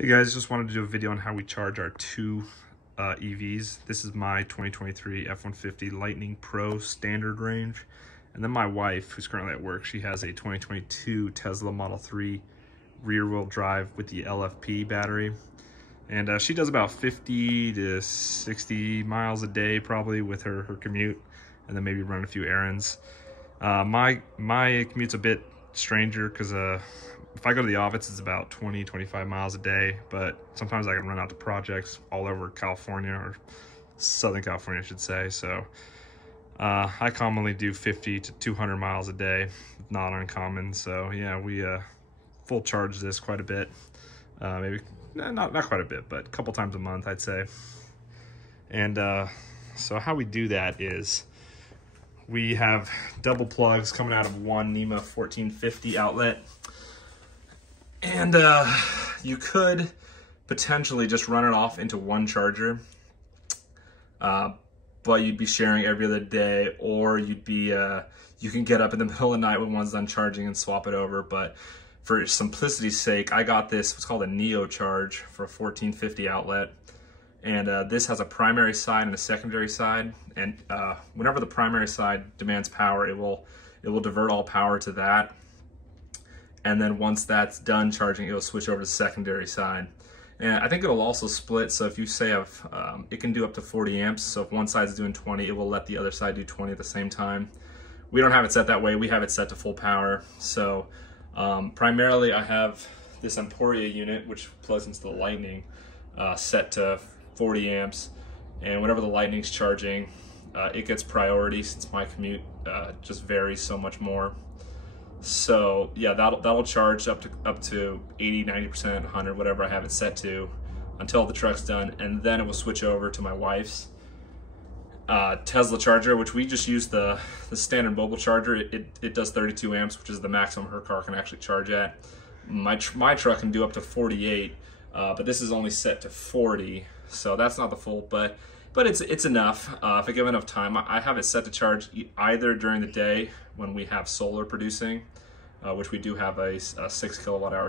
Hey guys, just wanted to do a video on how we charge our two EVs. This is my 2023 F150 Lightning Pro standard range. And then my wife, who's currently at work, she has a 2022 Tesla Model 3 rear wheel drive with the LFP battery. And she does about 50 to 60 miles a day probably with her commute, and then maybe run a few errands. My commute's a bit stranger because if I go to the office, it's about 20-25 miles a day, but sometimes I can run out to projects all over California, or Southern California, I should say. So I commonly do 50 to 200 miles a day, not uncommon. So yeah, we full charge this quite a bit, maybe not quite a bit, but a couple times a month, I'd say. And so how we do that is we have double plugs coming out of one NEMA 1450 outlet. And you could potentially just run it off into one charger, but you'd be sharing every other day, or you'd be, you can get up in the middle of the night when one's done charging and swap it over. But for simplicity's sake, I got this, what's called a Neo Charge for a 1450 outlet. And this has a primary side and a secondary side. And whenever the primary side demands power, it will divert all power to that. And then once that's done charging, it'll switch over to the secondary side. And I think it'll also split. So if you say it can do up to 40 amps. So if one side's doing 20, it will let the other side do 20 at the same time. We don't have it set that way. We have it set to full power. So primarily I have this Emporia unit, which plugs into the Lightning, set to 40 amps. And whenever the Lightning's charging, it gets priority since my commute just varies so much more. So yeah, that'll charge up to 80, 90%, 100, whatever I have it set to, until the truck's done, and then it will switch over to my wife's Tesla charger, which we just use the standard mobile charger. It does 32 amps, which is the maximum her car can actually charge at. My truck can do up to 48, but this is only set to 40, so that's not the full, but it's enough. If I give enough time, I have it set to charge either during the day when we have solar producing, which we do have a 6 kilowatt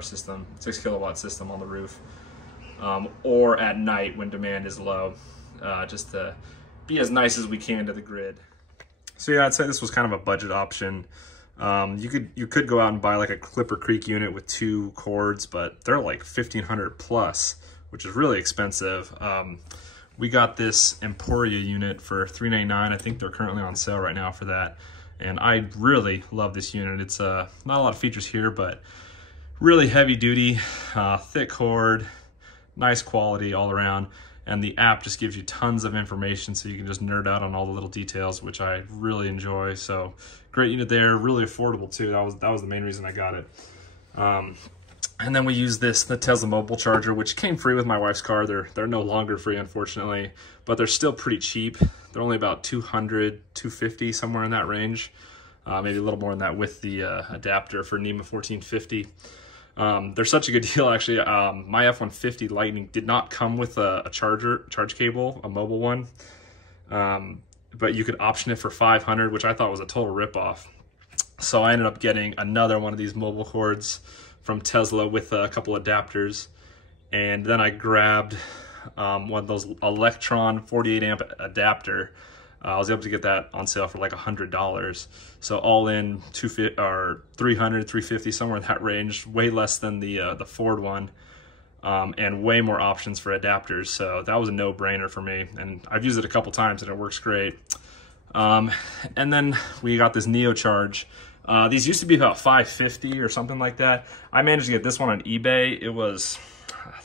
system on the roof, or at night when demand is low, just to be as nice as we can to the grid. So yeah, I'd say this was kind of a budget option. You could go out and buy like a Clipper Creek unit with 2 cords, but they're like $1,500 plus, which is really expensive. We got this Emporia unit for $399. I think they're currently on sale right now for that. And I really love this unit. It's not a lot of features here, but really heavy duty, thick cord, nice quality all around. And the app just gives you tons of information, so you can just nerd out on all the little details, which I really enjoy. So great unit there, really affordable too. That was the main reason I got it. And then we use the Tesla mobile charger, which came free with my wife's car. They're no longer free, unfortunately, but they're still pretty cheap. They're only about $200, $250, somewhere in that range. Maybe a little more than that with the adapter for NEMA 1450. They're such a good deal, actually. My F150 Lightning did not come with a charge cable, a mobile one, but you could option it for $500, which I thought was a total ripoff. So I ended up getting another one of these mobile cords from Tesla with a couple adapters, and then I grabbed one of those Electron 48 amp adapter. I was able to get that on sale for like $100. So all in $250 or $300, $350, somewhere in that range, way less than the Ford one, and way more options for adapters. So that was a no-brainer for me, and I've used it a couple times and it works great. And then we got this Neo Charge. These used to be about $550 or something like that. I managed to get this one on eBay. It was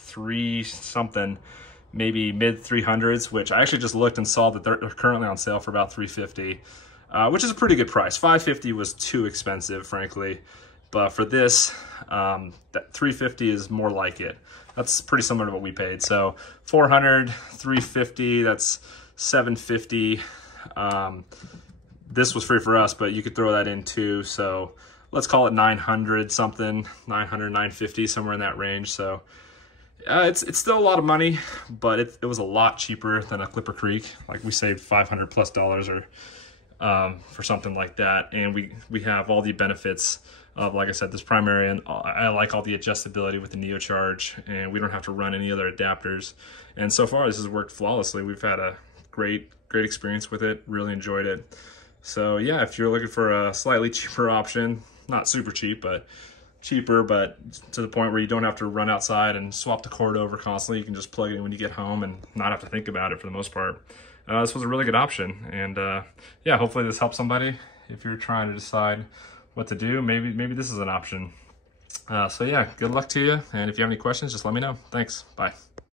$3 something, maybe mid 300s, which I actually just looked and saw that they're currently on sale for about $350, which is a pretty good price. $550 was too expensive, frankly, but for this, that $350 is more like it. That's pretty similar to what we paid. So $400, $350, that's $750. This was free for us, but you could throw that in too. So let's call it 900 something, 900, 950, somewhere in that range. So it's still a lot of money, but it was a lot cheaper than a Clipper Creek. Like we saved $500 plus or for something like that. And we have all the benefits like I said, this primary, and I like all the adjustability with the NeoCharge, and we don't have to run any other adapters. And so far, this has worked flawlessly. We've had a great experience with it, really enjoyed it. So yeah, if you're looking for a slightly cheaper option, not super cheap, but cheaper, but to the point where you don't have to run outside and swap the cord over constantly, you can just plug it in when you get home and not have to think about it for the most part. This was a really good option, and yeah, hopefully this helps somebody if you're trying to decide what to do. Maybe this is an option. So yeah, good luck to you, and if you have any questions, just let me know. Thanks, bye.